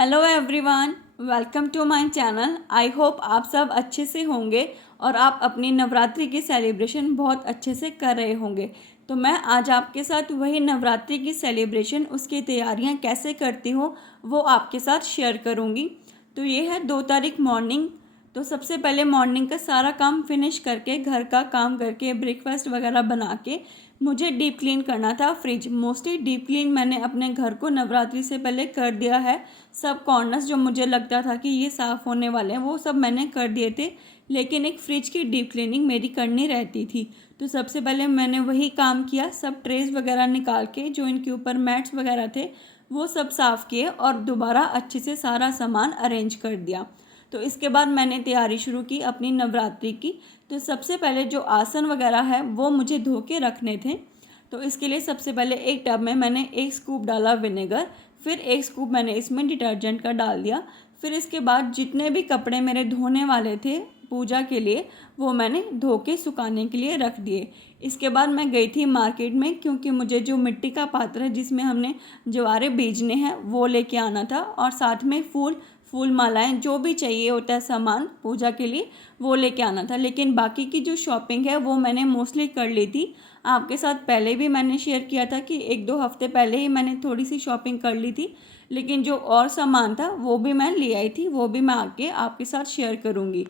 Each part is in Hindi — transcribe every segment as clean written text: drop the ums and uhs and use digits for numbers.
Hello everyone, welcome to my channel. I hope आप सब अच्छे से होंगे और आप अपनी नवरात्रि की सेलिब्रेशन बहुत अच्छे से कर रहे होंगे। तो मैं आज आपके साथ वही नवरात्रि की सेलिब्रेशन, उसकी तैयारियां कैसे करती हूँ वो आपके साथ शेयर करूँगी। तो ये है 2 तारीख मॉर्निंग। तो सबसे पहले मॉर्निंग का सारा काम फिनिश करके, घर का काम करके, ब्रेकफास्ट वगैरह बना के मुझे डीप क्लीन करना था फ्रिज। मोस्टली डीप क्लीन मैंने अपने घर को नवरात्रि से पहले कर दिया है। सब कॉर्नर्स जो मुझे लगता था कि ये साफ़ होने वाले हैं वो सब मैंने कर दिए थे, लेकिन एक फ़्रिज की डीप क्लीनिंग मेरी करनी रहती थी। तो सबसे पहले मैंने वही काम किया। सब ट्रेस वगैरह निकाल के, जो इनके ऊपर मैट्स वगैरह थे वो सब साफ़ किए और दोबारा अच्छे से सारा सामान अरेंज कर दिया। तो इसके बाद मैंने तैयारी शुरू की अपनी नवरात्रि की। तो सबसे पहले जो आसन वगैरह है वो मुझे धो के रखने थे। तो इसके लिए सबसे पहले एक टब में मैंने 1 स्कूप डाला विनेगर, फिर 1 स्कूप मैंने इसमें डिटर्जेंट का डाल दिया। फिर इसके बाद जितने भी कपड़े मेरे धोने वाले थे पूजा के लिए वो मैंने धो के सुखाने के लिए रख दिए। इसके बाद मैं गई थी मार्केट में, क्योंकि मुझे जो मिट्टी का पात्र है जिसमें हमने ज्वारे बीजने हैं वो लेके आना था, और साथ में फूल मालाएं जो भी चाहिए होता है सामान पूजा के लिए वो लेके आना था। लेकिन बाकी की जो शॉपिंग है वो मैंने मोस्टली कर ली थी। आपके साथ पहले भी मैंने शेयर किया था कि 1-2 हफ्ते पहले ही मैंने थोड़ी सी शॉपिंग कर ली थी, लेकिन जो और सामान था वो भी मैं ले आई थी, वो भी मैं आके आपके साथ शेयर करूँगी।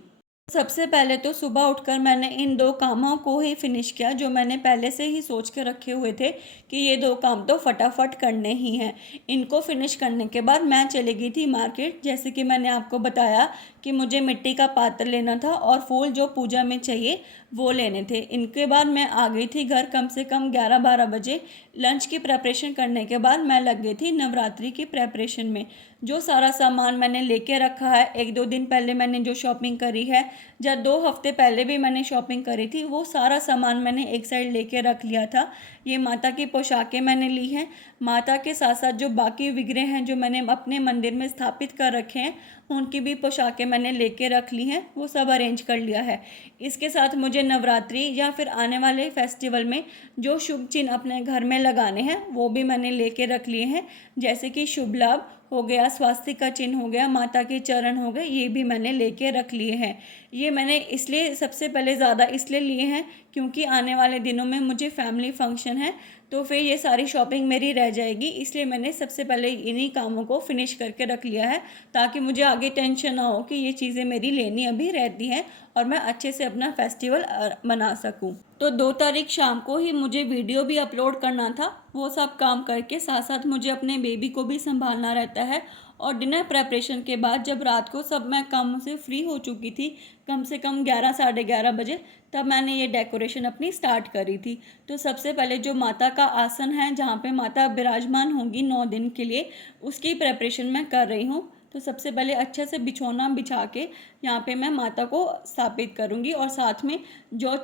सबसे पहले तो सुबह उठकर मैंने इन 2 कामों को ही फिनिश किया, जो मैंने पहले से ही सोच के रखे हुए थे कि ये 2 काम तो फटाफट करने ही हैं। इनको फिनिश करने के बाद मैं चली गई थी मार्केट। जैसे कि मैंने आपको बताया कि मुझे मिट्टी का पात्र लेना था और फूल जो पूजा में चाहिए वो लेने थे। इनके बाद मैं आ गई थी घर कम से कम 11-12 बजे। लंच की प्रेपरेशन करने के बाद मैं लग गई थी नवरात्रि की प्रेपरेशन में। जो सारा सामान मैंने लेके रखा है, 1-2 दिन पहले मैंने जो शॉपिंग करी है या 2 हफ्ते पहले भी मैंने शॉपिंग करी थी, वो सारा सामान मैंने एक साइड लेके रख लिया था। ये माता की पोशाकें मैंने ली हैं। माता के साथ साथ जो बाकी विग्रह हैं जो मैंने अपने मंदिर में स्थापित कर रखे हैं उनकी भी पोशाकें मैंने लेके रख ली हैं, वो सब अरेंज कर लिया है। इसके साथ मुझे नवरात्रि या फिर आने वाले फेस्टिवल में जो शुभ चिन्ह अपने घर में लगाने हैं वो भी मैंने लेके रख लिए हैं। जैसे कि शुभ लाभ हो गया, स्वास्तिक का चिन्ह हो गया, माता के चरण हो गए, ये भी मैंने लेके रख लिए हैं। ये मैंने इसलिए सबसे पहले ज़्यादा इसलिए लिए हैं क्योंकि आने वाले दिनों में मुझे फैमिली फंक्शन है, तो फिर ये सारी शॉपिंग मेरी रह जाएगी। इसलिए मैंने सबसे पहले इन्हीं कामों को फिनिश करके रख लिया है, ताकि मुझे आगे टेंशन ना हो कि ये चीज़ें मेरी लेनी अभी रहती हैं और मैं अच्छे से अपना फेस्टिवल मना सकूं। तो 2 तारीख शाम को ही मुझे वीडियो भी अपलोड करना था। वो सब काम करके साथ साथ मुझे अपने बेबी को भी संभालना रहता है। और डिनर प्रेपरेशन के बाद जब रात को सब मैं काम से फ्री हो चुकी थी, कम से कम 11-11:30 बजे, तब मैंने ये डेकोरेशन अपनी स्टार्ट करी थी। तो सबसे पहले जो माता का आसन है जहाँ पे माता विराजमान होंगी 9 दिन के लिए, उसकी प्रेपरेशन मैं कर रही हूँ। तो सबसे पहले अच्छे से बिछौना बिछा के यहाँ पे मैं माता को स्थापित करूँगी, और साथ में जो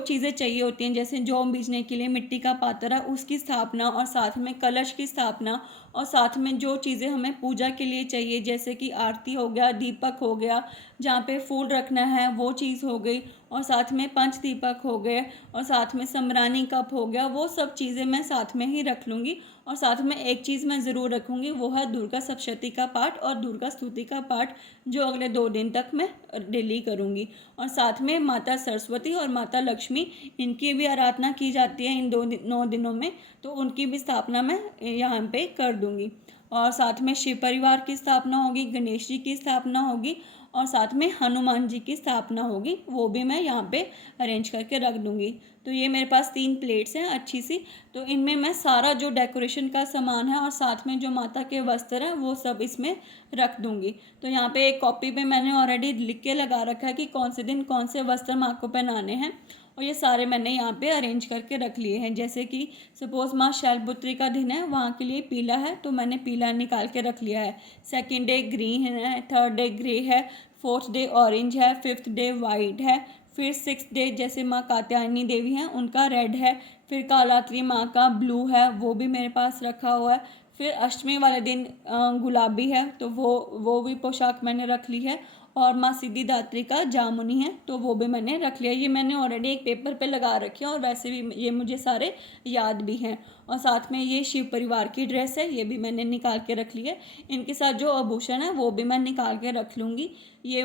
चीज़ें चाहिए होती हैं, जैसे जौ बीजने के लिए मिट्टी का पात्र है उसकी स्थापना, और साथ में कलश की स्थापना, और साथ में जो चीज़ें हमें पूजा के लिए चाहिए जैसे कि आरती हो गया, दीपक हो गया, जहाँ पे फूल रखना है वो चीज़ हो गई, और साथ में पंच दीपक हो गए, और साथ में सम्रानी कप हो गया, वो सब चीज़ें मैं साथ में ही रख लूँगी। और साथ में एक चीज़ मैं ज़रूर रखूँगी, वो है दुर्गा सप्तशती का पाठ और दुर्गा स्तुति का पाठ, जो अगले 2 दिन तक मैं डेली करूँगी। और साथ में माता सरस्वती और माता लक्ष्मी, इनकी भी आराधना की जाती है इन 9 दिनों में, तो उनकी भी स्थापना मैं यहाँ पे कर दूँगी। और साथ में शिव परिवार की स्थापना होगी, गणेश जी की स्थापना होगी, और साथ में हनुमान जी की स्थापना होगी, वो भी मैं यहाँ पे अरेंज करके रख दूँगी। तो ये मेरे पास 3 प्लेट्स हैं अच्छी सी, तो इनमें मैं सारा जो डेकोरेशन का सामान है और साथ में जो माता के वस्त्र हैं वो सब इसमें रख दूँगी। तो यहाँ पे एक कॉपी पे मैंने ऑलरेडी लिख के लगा रखा है कि कौन से दिन कौन से वस्त्र माँ को पहनाने हैं, और ये सारे मैंने यहाँ पे अरेंज करके रख लिए हैं। जैसे कि सपोज़ माँ शैलपुत्री का दिन है, वहाँ के लिए पीला है तो मैंने पीला निकाल के रख लिया है। सेकंड डे ग्रीन है, थर्ड डे ग्रे है, फोर्थ डे ऑरेंज है, फिफ्थ डे वाइट है, फिर 6th डे जैसे माँ कात्यायनी देवी हैं उनका रेड है, फिर कालात्री माँ का ब्लू है, वो भी मेरे पास रखा हुआ है। फिर अष्टमी वाले दिन गुलाबी है, तो वो भी पोशाक मैंने रख ली है। और माँ सिद्धिदात्री का जामुनी है, तो वो भी मैंने रख लिया। ये मैंने ऑलरेडी एक पेपर पे लगा रखे हैं और वैसे भी ये मुझे सारे याद भी हैं। और साथ में ये शिव परिवार की ड्रेस है, ये भी मैंने निकाल के रख ली है। इनके साथ जो आभूषण है वो भी मैं निकाल के रख लूँगी। ये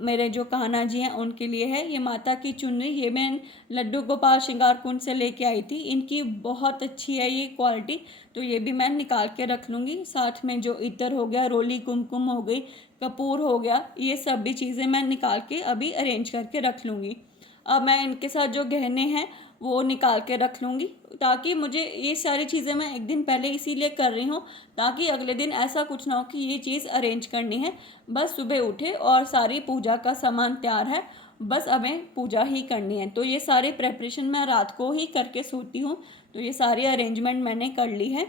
मेरे जो कान्हा जी हैं उनके लिए है। ये माता की चुनरी, ये मैं लड्डू गोपाल श्रृंगार कुंज से लेके आई थी। इनकी बहुत अच्छी है ये क्वालिटी, तो ये भी मैं निकाल के रख लूँगी। साथ में जो इत्र हो गया, रोली कुमकुम हो गई, कपूर हो गया, ये सब भी चीज़ें मैं निकाल के अभी अरेंज करके रख लूँगी। अब मैं इनके साथ जो गहने हैं वो निकाल के रख लूँगी, ताकि मुझे ये सारी चीज़ें मैं एक दिन पहले इसीलिए कर रही हूँ ताकि अगले दिन ऐसा कुछ ना हो कि ये चीज़ अरेंज करनी है, बस सुबह उठे और सारी पूजा का सामान तैयार है, बस हमें पूजा ही करनी है। तो ये सारी प्रेपरेशन मैं रात को ही करके सोती हूँ, तो ये सारी अरेंजमेंट मैंने कर ली है।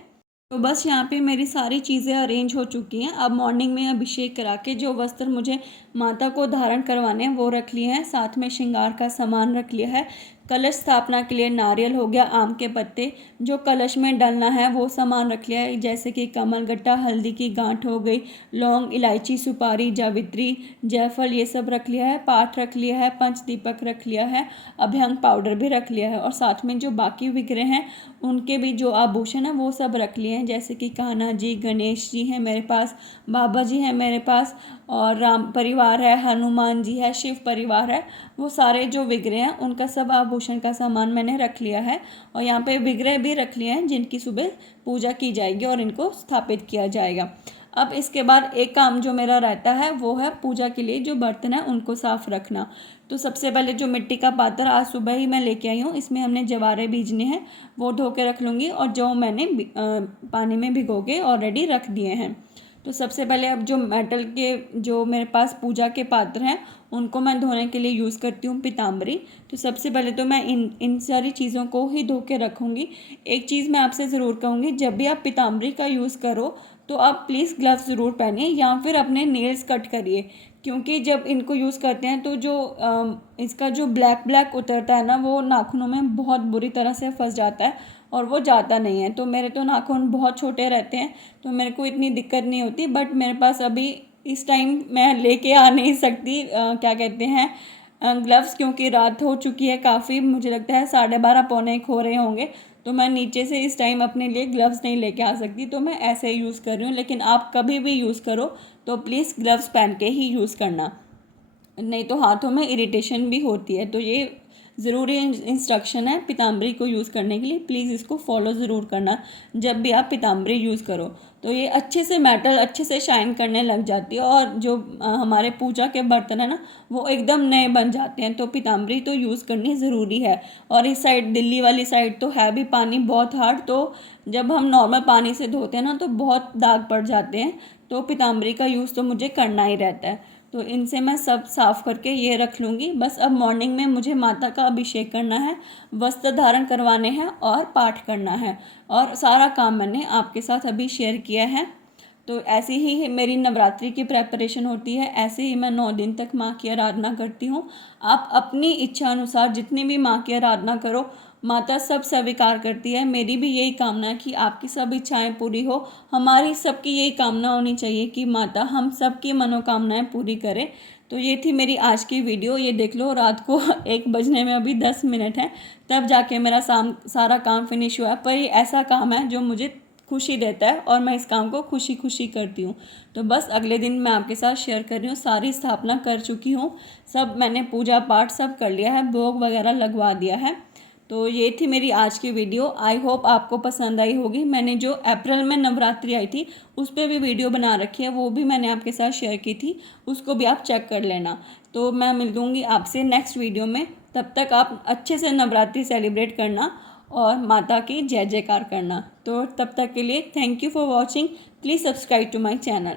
तो बस यहाँ पे मेरी सारी चीज़ें अरेंज हो चुकी हैं। अब मॉर्निंग में अभिषेक करा के जो वस्त्र मुझे माता को धारण करवाने हैं वो रख लिए हैं, साथ में श्रृंगार का सामान रख लिया है। कलश स्थापना के लिए नारियल हो गया, आम के पत्ते, जो कलश में डालना है वो सामान रख लिया है, जैसे कि कमल गट्टा, हल्दी की गांठ हो गई, लौंग, इलायची, सुपारी, जावित्री, जायफल, ये सब रख लिया है। पाठ रख लिया है, पंचदीपक रख लिया है, अभ्यंग पाउडर भी रख लिया है, और साथ में जो बाकी विग्रह हैं उनके भी जो आभूषण है वो सब रख लिए हैं, जैसे कि कान्हा जी, गणेश जी हैं मेरे पास, बाबा जी हैं मेरे पास, और राम परिवार है, हनुमान जी है, शिव परिवार है, वो सारे जो विग्रह हैं उनका सब आभूषण का सामान मैंने रख लिया है। और यहाँ पे विग्रह भी रख लिए हैं जिनकी सुबह पूजा की जाएगी और इनको स्थापित किया जाएगा। अब इसके बाद एक काम जो मेरा रहता है वो है पूजा के लिए जो बर्तन है उनको साफ़ रखना। तो सबसे पहले जो मिट्टी का पात्र आज सुबह ही मैं लेके आई हूँ, इसमें हमने जवारे बीजने हैं, वो धो के रख लूँगी, और जो मैंने पानी में भिगो के ऑलरेडी रख दिए हैं। तो सबसे पहले अब जो मेटल के जो मेरे पास पूजा के पात्र हैं उनको मैं धोने के लिए यूज़ करती हूँ पीताम्बरी। तो सबसे पहले तो मैं इन सारी चीज़ों को ही धो के रखूँगी। एक चीज़ मैं आपसे ज़रूर कहूँगी, जब भी आप पीताम्बरी का यूज़ करो तो आप प्लीज़ ग्लव्स ज़रूर पहनिए या फिर अपने नेल्स कट करिए, क्योंकि जब इनको यूज़ करते हैं तो जो इसका जो ब्लैक उतरता है ना वो नाखूनों में बहुत बुरी तरह से फंस जाता है और वो जाता नहीं है। तो मेरे तो नाखून बहुत छोटे रहते हैं तो मेरे को इतनी दिक्कत नहीं होती, बट मेरे पास अभी इस टाइम मैं लेके आ नहीं सकती क्या कहते हैं ग्लव्स, क्योंकि रात हो चुकी है काफ़ी, मुझे लगता है 12:30 पौने 1 हो रहे होंगे, तो मैं नीचे से इस टाइम अपने लिए ग्लव्स नहीं लेके आ सकती, तो मैं ऐसे ही यूज़ कर रही हूँ। लेकिन आप कभी भी यूज़ करो तो प्लीज़ ग्लव्स पहन के ही यूज़ करना, नहीं तो हाथों में इरिटेशन भी होती है। तो ये ज़रूरी इंस्ट्रक्शन है पीताम्बरी को यूज़ करने के लिए, प्लीज़ इसको फॉलो ज़रूर करना जब भी आप पीताम्बरी यूज़ करो। तो ये अच्छे से मेटल अच्छे से शाइन करने लग जाती है और जो हमारे पूजा के बर्तन है ना वो एकदम नए बन जाते हैं। तो पीताम्बरी तो यूज़ करनी ज़रूरी है। और इस साइड दिल्ली वाली साइड तो है भी पानी बहुत हार्ड, तो जब हम नॉर्मल पानी से धोते हैं ना तो बहुत दाग पड़ जाते हैं, तो पीताम्बरी का यूज़ तो मुझे करना ही रहता है। तो इनसे मैं सब साफ़ करके ये रख लूँगी। बस अब मॉर्निंग में मुझे माता का अभिषेक करना है, वस्त्र धारण करवाने हैं और पाठ करना है, और सारा काम मैंने आपके साथ अभी शेयर किया है। तो ऐसी ही मेरी नवरात्रि की प्रेपरेशन होती है, ऐसे ही मैं 9 दिन तक माँ की आराधना करती हूँ। आप अपनी इच्छा अनुसार जितनी भी माँ की आराधना करो, माता सब स्वीकार करती है। मेरी भी यही कामना है कि आपकी सब इच्छाएं पूरी हो, हमारी सबकी यही कामना होनी चाहिए कि माता हम सबकी मनोकामनाएं पूरी करे। तो ये थी मेरी आज की वीडियो। ये देख लो रात को 1 बजने में अभी 10 मिनट है, तब जाके मेरा सारा काम फिनिश हुआ है। पर ये ऐसा काम है जो मुझे खुशी देता है और मैं इस काम को खुशी खुशी करती हूँ। तो बस अगले दिन मैं आपके साथ शेयर कर रही हूँ। सारी स्थापना कर चुकी हूँ, सब मैंने पूजा पाठ सब कर लिया है, भोग वगैरह लगवा दिया है। तो ये थी मेरी आज की वीडियो। आई होप आपको पसंद आई होगी। मैंने जो अप्रैल में नवरात्रि आई थी उस पर भी वीडियो बना रखी है, वो भी मैंने आपके साथ शेयर की थी, उसको भी आप चेक कर लेना। तो मैं मिल दूँगी आपसे नेक्स्ट वीडियो में। तब तक आप अच्छे से नवरात्रि सेलिब्रेट करना और माता की जय जयकार करना। तो तब तक के लिए thank you for watching. Please subscribe to my channel.